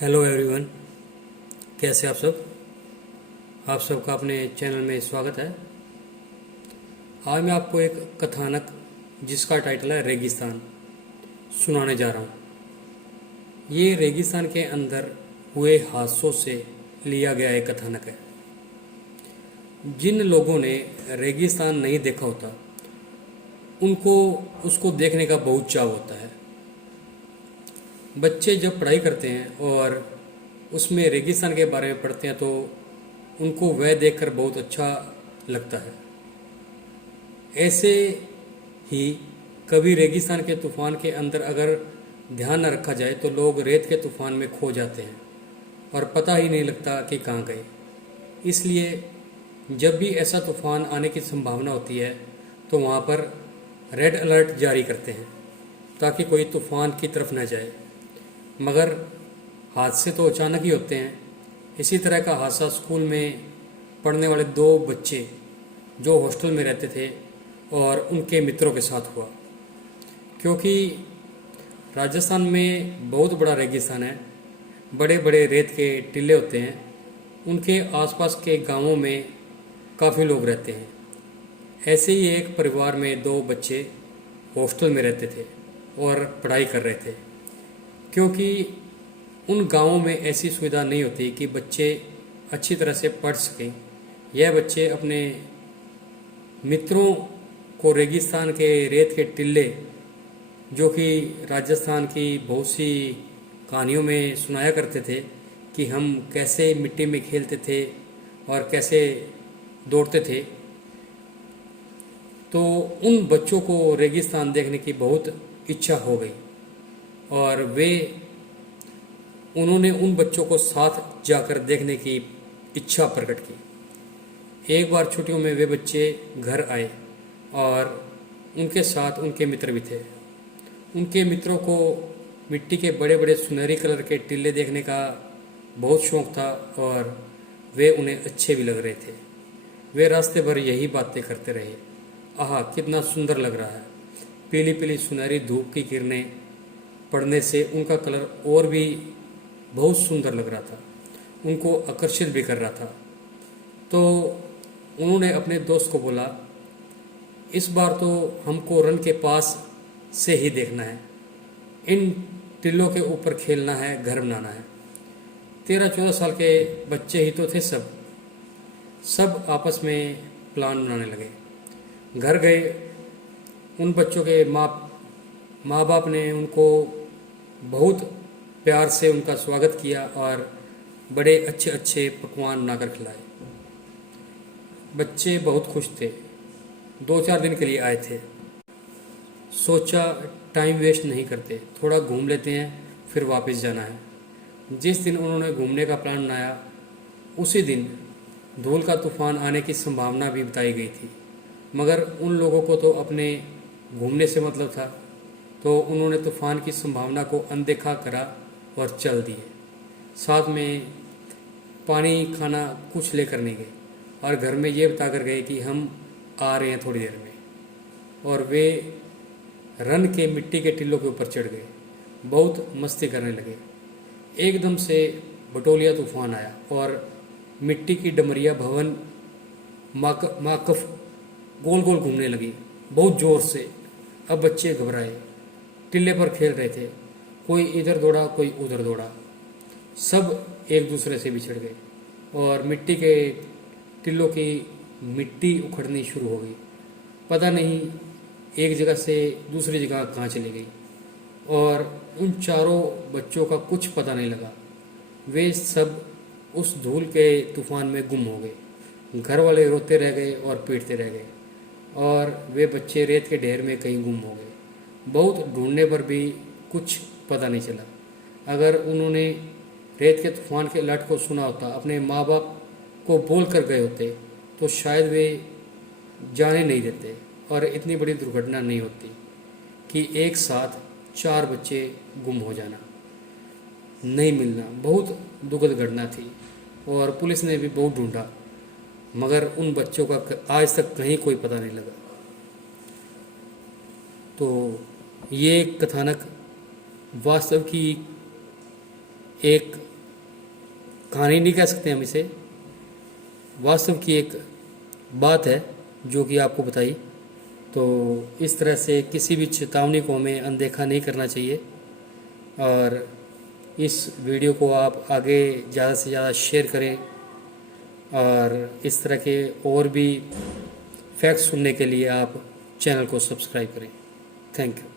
Hello everyone, कैसे आप सब। आप सबका अपने चैनल में स्वागत है। आज मैं आपको एक कथानक जिसका टाइटल है रेगिस्तान सुनाने जा रहा हूँ। ये रेगिस्तान के अंदर हुए हादसों से लिया गया एक कथानक है। जिन लोगों ने रेगिस्तान नहीं देखा होता उनको उसको देखने का बहुत चाव होता है। बच्चे जब पढ़ाई करते हैं और उसमें रेगिस्तान के बारे में पढ़ते हैं तो उनको वह देखकर बहुत अच्छा लगता है। ऐसे ही कभी रेगिस्तान के तूफान के अंदर अगर ध्यान न रखा जाए तो लोग रेत के तूफान में खो जाते हैं और पता ही नहीं लगता कि कहाँ गए। इसलिए जब भी ऐसा तूफान आने की संभावना होती है तो वहाँ पर रेड अलर्ट जारी करते हैं ताकि कोई तूफान की तरफ न जाए। मगर हादसे तो अचानक ही होते हैं। इसी तरह का हादसा स्कूल में पढ़ने वाले दो बच्चे जो हॉस्टल में रहते थे और उनके मित्रों के साथ हुआ। क्योंकि राजस्थान में बहुत बड़ा रेगिस्तान है, बड़े बड़े रेत के टीले होते हैं, उनके आसपास के गांवों में काफ़ी लोग रहते हैं। ऐसे ही एक परिवार में दो बच्चे हॉस्टल में रहते थे और पढ़ाई कर रहे थे। क्योंकि उन गांवों में ऐसी सुविधा नहीं होती कि बच्चे अच्छी तरह से पढ़ सकें, यह बच्चे अपने मित्रों को रेगिस्तान के रेत के टिल्ले, जो कि राजस्थान की बहुत सी कहानियों में सुनाया करते थे कि हम कैसे मिट्टी में खेलते थे और कैसे दौड़ते थे, तो उन बच्चों को रेगिस्तान देखने की बहुत इच्छा हो गई और उन्होंने उन बच्चों को साथ जाकर देखने की इच्छा प्रकट की। एक बार छुट्टियों में वे बच्चे घर आए और उनके साथ उनके मित्र भी थे। उनके मित्रों को मिट्टी के बड़े बड़े सुनहरी कलर के टिल्ले देखने का बहुत शौक था और वे उन्हें अच्छे भी लग रहे थे। वे रास्ते भर यही बातें करते रहे, आहा कितना सुंदर लग रहा है। पीली पीली सुनहरी धूप की किरणें पड़ने से उनका कलर और भी बहुत सुंदर लग रहा था, उनको आकर्षित भी कर रहा था। तो उन्होंने अपने दोस्त को बोला, इस बार तो हमको रन के पास से ही देखना है, इन टिल्लों के ऊपर खेलना है, घर बनाना है। 13-14 साल के बच्चे ही तो थे सब आपस में प्लान बनाने लगे। घर गए, उन बच्चों के माँ बाप ने उनको बहुत प्यार से उनका स्वागत किया और बड़े अच्छे अच्छे पकवान बनाकर खिलाए। बच्चे बहुत खुश थे, 2-4 दिन के लिए आए थे। सोचा टाइम वेस्ट नहीं करते, थोड़ा घूम लेते हैं फिर वापस जाना है। जिस दिन उन्होंने घूमने का प्लान बनाया उसी दिन धूल का तूफान आने की संभावना भी बताई गई थी। मगर उन लोगों को तो अपने घूमने से मतलब था, तो उन्होंने तूफान की संभावना को अनदेखा करा और चल दिए। साथ में पानी खाना कुछ लेकर नहीं गए और घर में ये बता कर गए कि हम आ रहे हैं थोड़ी देर में। और वे रन के मिट्टी के टिल्लों के ऊपर चढ़ गए, बहुत मस्ती करने लगे। एकदम से बटोलिया तूफान आया और मिट्टी की डमरिया भवन माकफ गोल गोल घूमने लगी बहुत ज़ोर से। अब बच्चे घबराए, टिल्ले पर खेल रहे थे, कोई इधर दौड़ा कोई उधर दौड़ा, सब एक दूसरे से बिछड़ गए और मिट्टी के टिल्लों की मिट्टी उखड़नी शुरू हो गई। पता नहीं एक जगह से दूसरी जगह कहाँ चली गई और उन चारों बच्चों का कुछ पता नहीं लगा। वे सब उस धूल के तूफान में गुम हो गए। घर वाले रोते रह गए और पीटते रह गए और वे बच्चे रेत के ढेर में कहीं गुम हो गए। बहुत ढूंढने पर भी कुछ पता नहीं चला। अगर उन्होंने रेत के तूफान के अलर्ट को सुना होता, अपने माँ बाप को बोल कर गए होते, तो शायद वे जाने नहीं देते और इतनी बड़ी दुर्घटना नहीं होती कि एक साथ 4 बच्चे गुम हो जाना, नहीं मिलना। बहुत दुखद घटना थी और पुलिस ने भी बहुत ढूंढा, मगर उन बच्चों का आज तक कहीं कोई पता नहीं लगा। तो ये कथानक वास्तव की एक कहानी नहीं कह सकते हम इसे, वास्तव की एक बात है जो कि आपको बताई। तो इस तरह से किसी भी चेतावनी को हमें अनदेखा नहीं करना चाहिए, और इस वीडियो को आप आगे ज़्यादा से ज़्यादा शेयर करें, और इस तरह के और भी फैक्ट्स सुनने के लिए आप चैनल को सब्सक्राइब करें। Thank you.